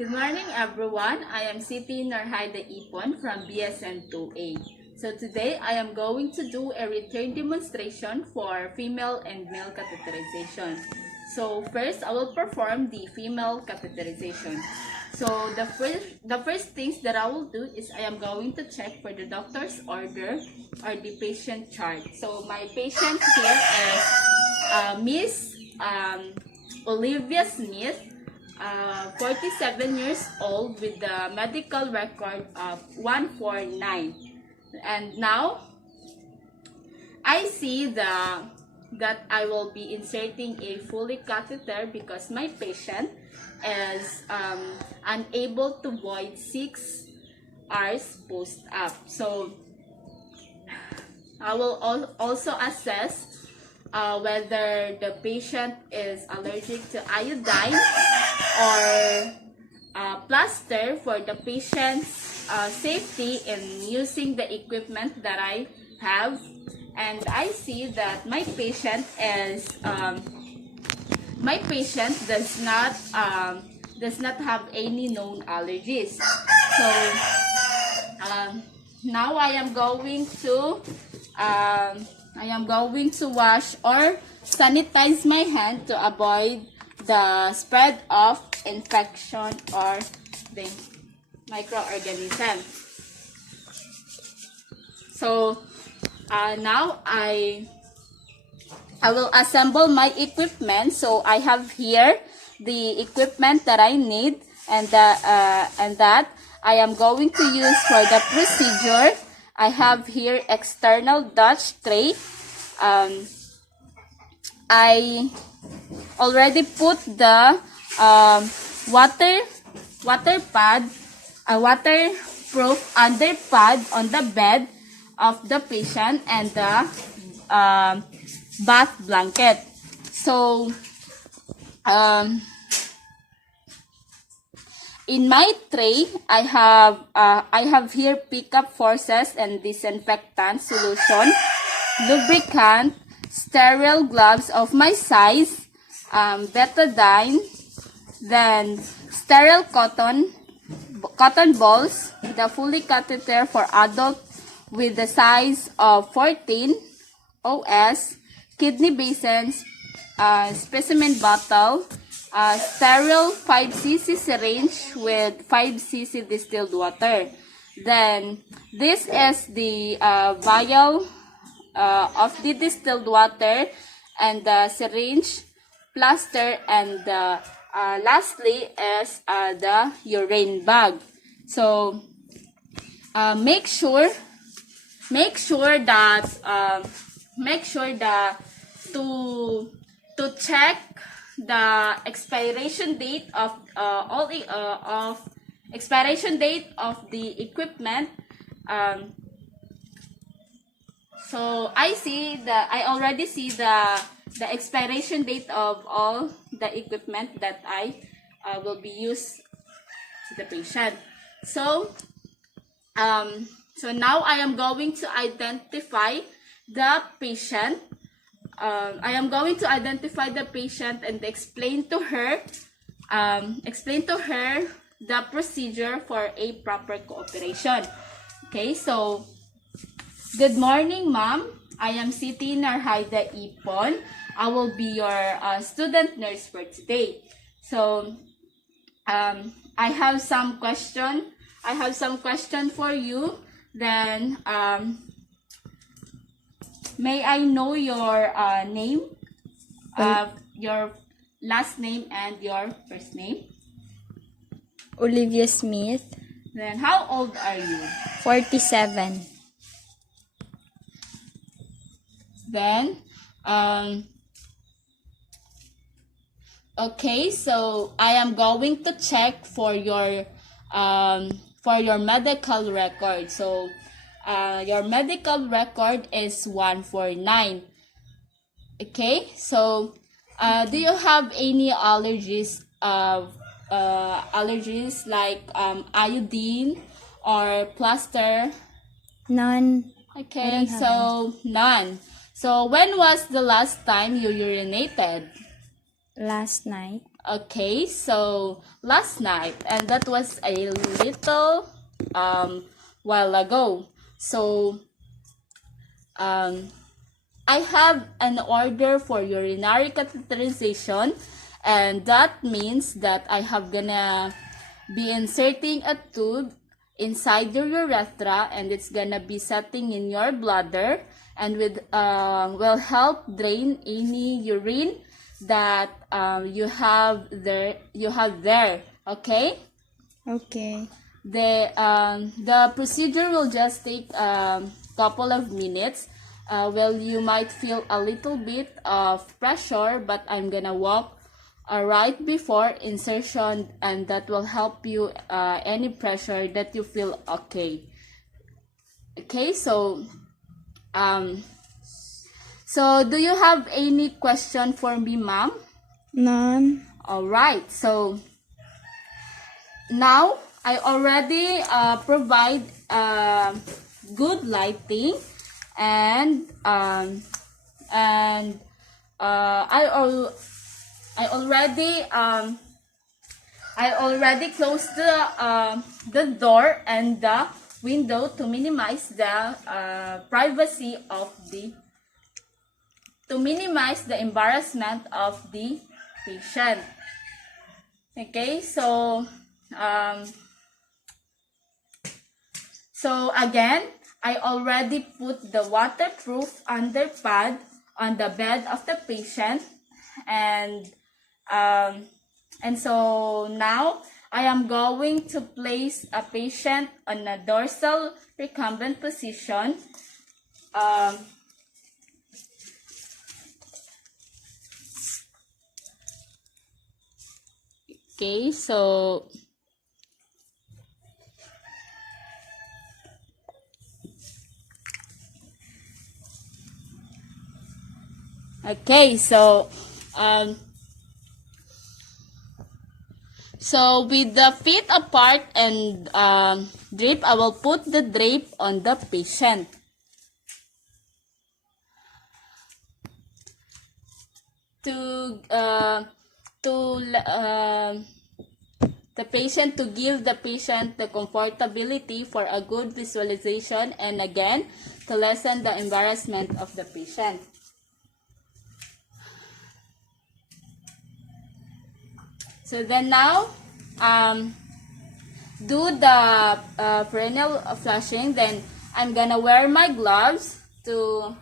Good morning, everyone. I am Sittie Norhaida Ipon from BSN2-A. So today I am going to do a return demonstration for female and male catheterization. So first I will perform the female catheterization. So the first things that I will do is I am going to check for the doctor's order or the patient chart. So my patient here is Miss Olivia Smith, 47 years old with the medical record of 149. And now I see that I will be inserting a Foley catheter because my patient is unable to void 6 hours post-op. So I will also assess whether the patient is allergic to iodine or plaster for the patient's safety in using the equipment that I have. And I see that my patient does not have any known allergies. So now I am going to wash or sanitize my hand to avoid the spread of infection or the microorganism. So now I will assemble my equipment. So I have here the equipment that I need and that I am going to use for the procedure. I have here external Dutch tray. I already put the waterproof underpad on the bed of the patient and the bath blanket. So in my tray, I have here pickup forces and disinfectant solution, lubricant, sterile gloves of my size, betadine, then sterile cotton balls, the Foley catheter for adult with the size of 14 OS, kidney basins, specimen bottle, sterile 5cc syringe with 5cc distilled water. Then this is the vial of the distilled water and the syringe, plaster, and lastly is the urine bag. So make sure that to check the expiration date of the equipment. So I already see the expiration date of all the equipment that I will be used to the patient. So now I am going to identify the patient. I am going to identify the patient and explain to her the procedure for a proper cooperation. Okay, so good morning, ma'am. I am Sittie Norhaida Ipon. I will be your student nurse for today. So I have some question for you. Then may I know your name, your last name and your first name? Olivia Smith. Then how old are you? 47. Then okay, so I am going to check for your medical record. So your medical record is 149. Okay, so do you have any allergies like iodine or plaster? None. Okay, so none. So when was the last time you urinated? Last night. Okay, so last night, and that was a little while ago. So I have an order for urinary catheterization, and that means that I have gonna be inserting a tube inside your urethra, and it's gonna be setting in your bladder, and will help drain any urine that you have there. Okay. Okay. The procedure will just take a couple of minutes. Well, you might feel a little bit of pressure, but I'm gonna walk right before insertion, and that will help you any pressure that you feel. Okay. Okay, so do you have any question for me, ma'am? None. All right, so now I already provide good lighting, and I already closed the door and the window to minimize the privacy of to minimize the embarrassment of the patient. Okay, so again, I already put the waterproof underpad on the bed of the patient, and so now I am going to place a patient on a dorsal recumbent position. Okay, so so with the feet apart and drape, I will put the drape on the patient. To give the patient the comfortability for a good visualization, and again to lessen the embarrassment of the patient. So then now do the perennial flushing. Then I'm gonna wear my gloves to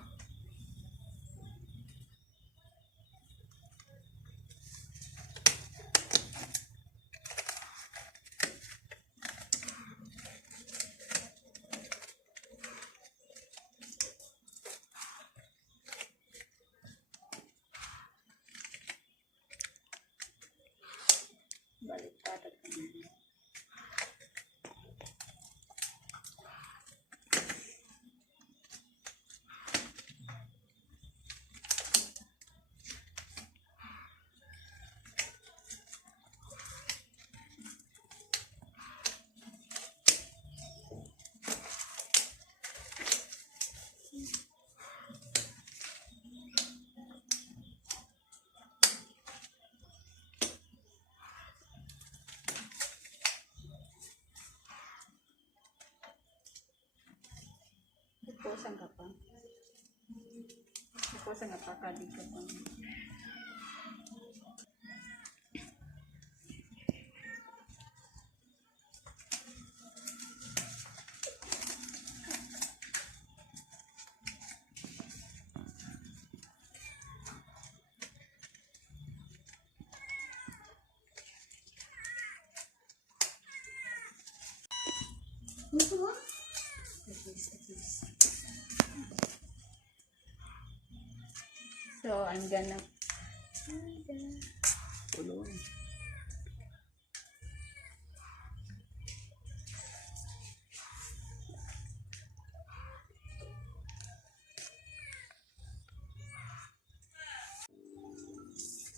so I'm gonna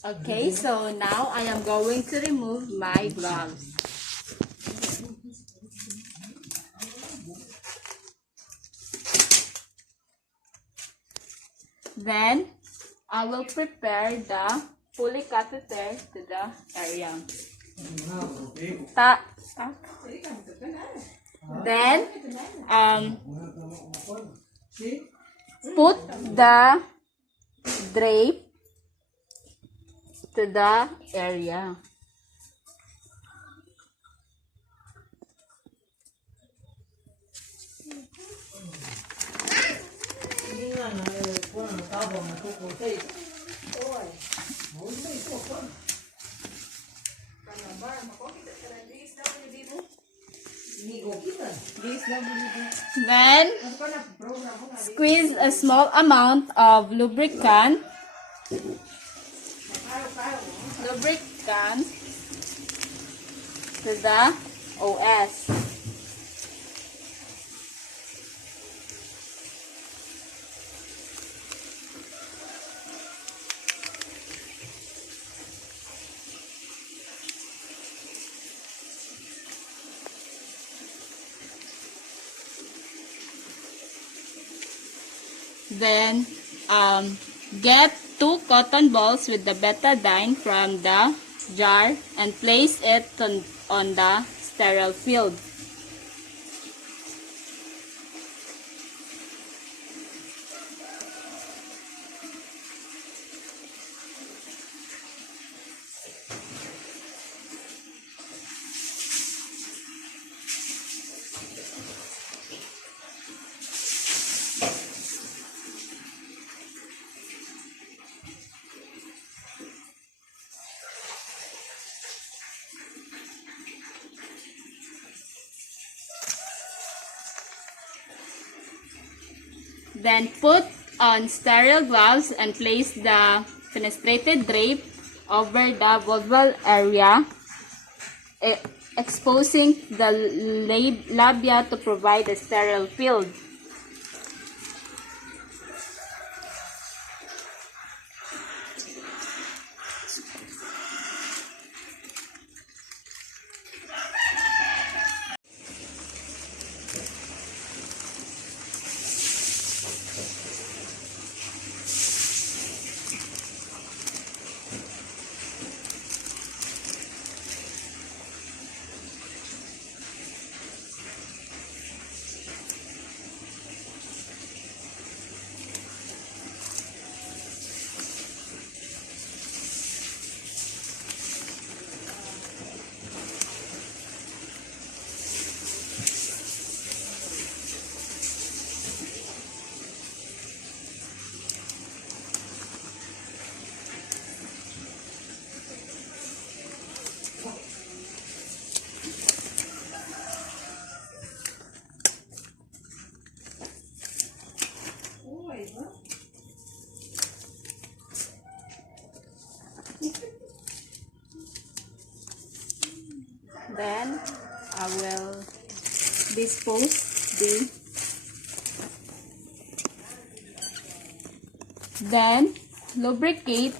Okay, so now I am going to remove my gloves. Then I will prepare the pulley catheter to the area. Then, put the drape to the area. Then, squeeze a small amount of lubricant to the OS. Then, get 2 cotton balls with the betadine from the jar and place it on the sterile field. Then put on sterile gloves and place the fenestrated drape over the vulval area, exposing the labia to provide a sterile field. Then I will dispose the then lubricate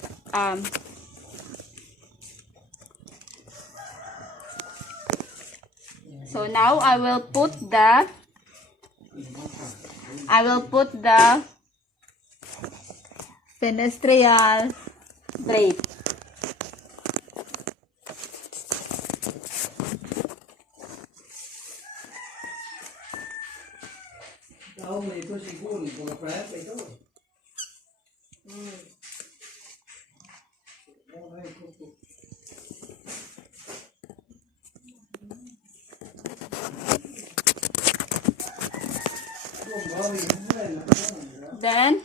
so now I will put the fenestrial drape. Ito siguro, mga prep ito. Then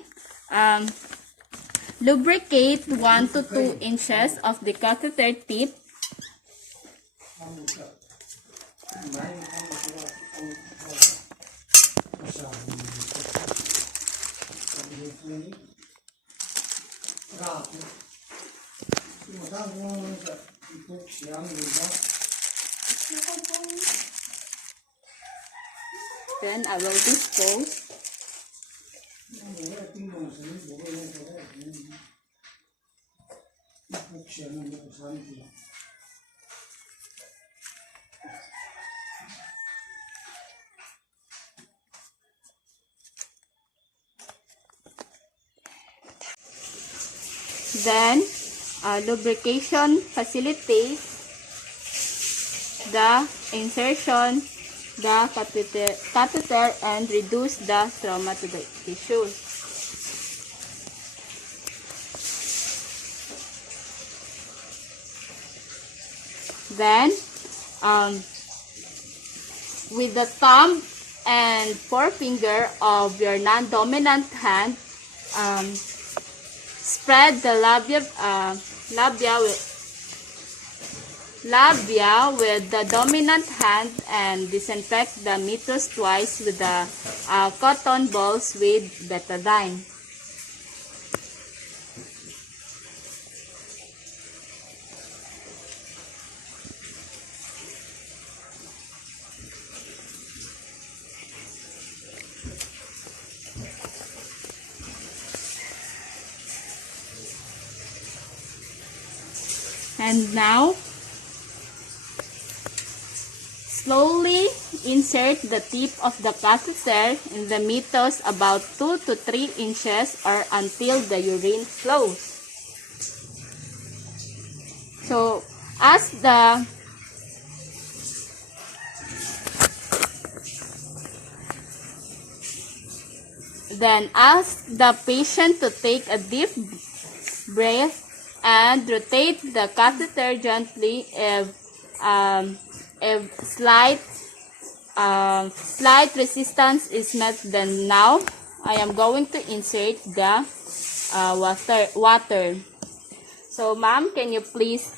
lubricate 1 to 2 inches of the catheter tip. Then I will dispose. Then lubrication facilitates the insertion the catheter and reduce the trauma to the tissue. Then, with the thumb and forefinger of your non-dominant hand, spread the labia with the dominant hand and disinfect the meatus twice with the cotton balls with betadine. And now, slowly insert the tip of the catheter in the meatus about 2 to 3 inches or until the urine flows. So, as the patient to take a deep breath and rotate the catheter gently if slight resistance is met. Then now I am going to insert the water. So ma'am, can you please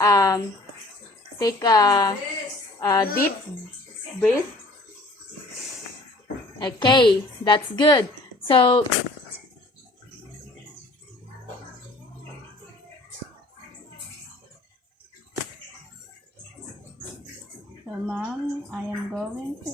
take a deep breath? Okay, that's good. So ma'am, I am going to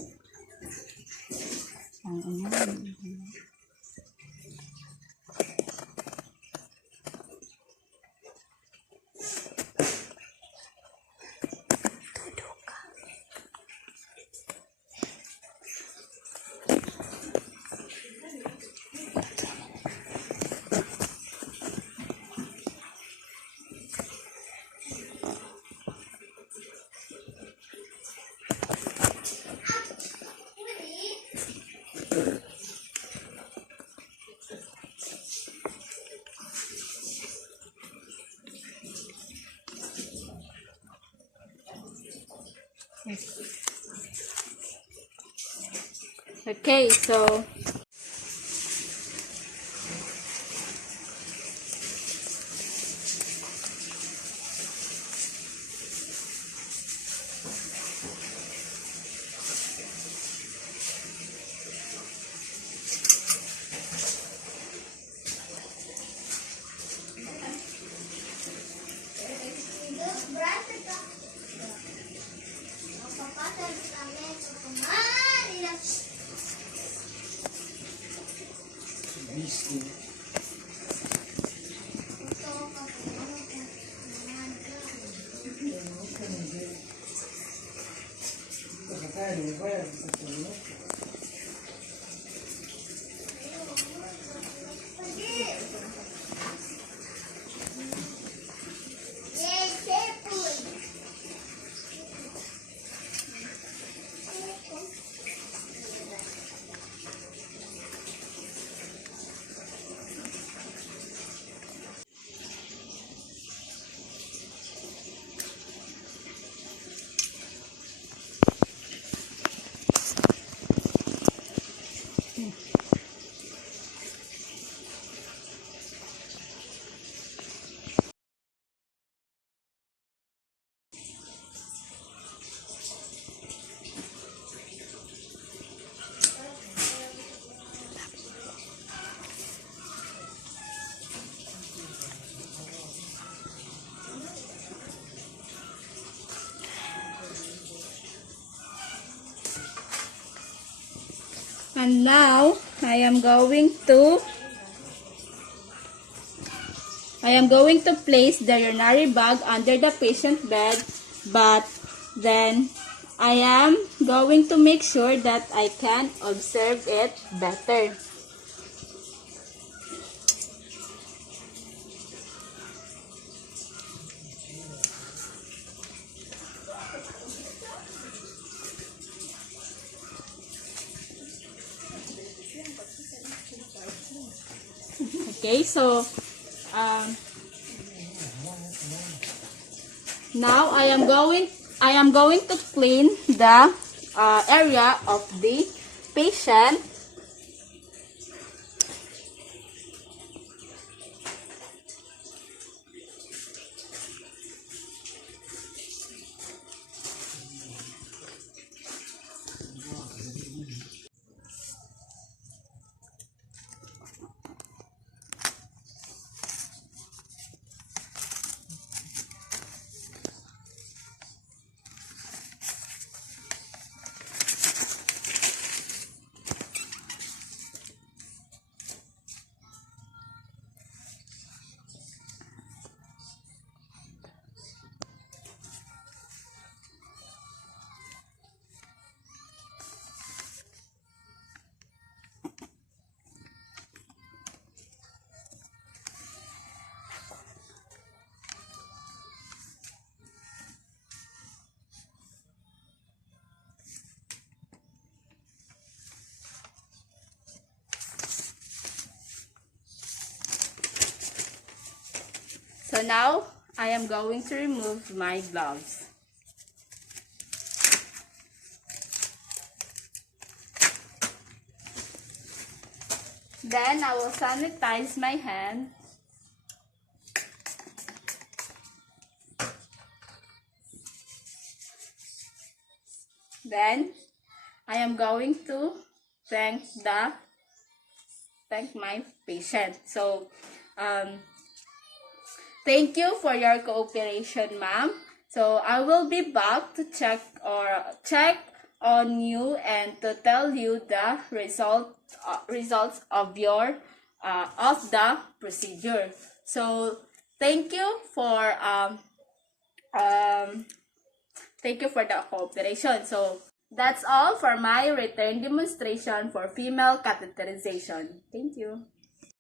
okay, so and now I am going to place the urinary bag under the patient bed, but then I am going to make sure that I can observe it better. Okay, so now I am going to clean the area of the patient. So now I am going to remove my gloves. Then I will sanitize my hand. Then I am going to thank my patient. So thank you for your cooperation, ma'am. So I will be back to check on you and to tell you the results of your of the procedure. So thank you for the cooperation. So that's all for my return demonstration for female catheterization. Thank you.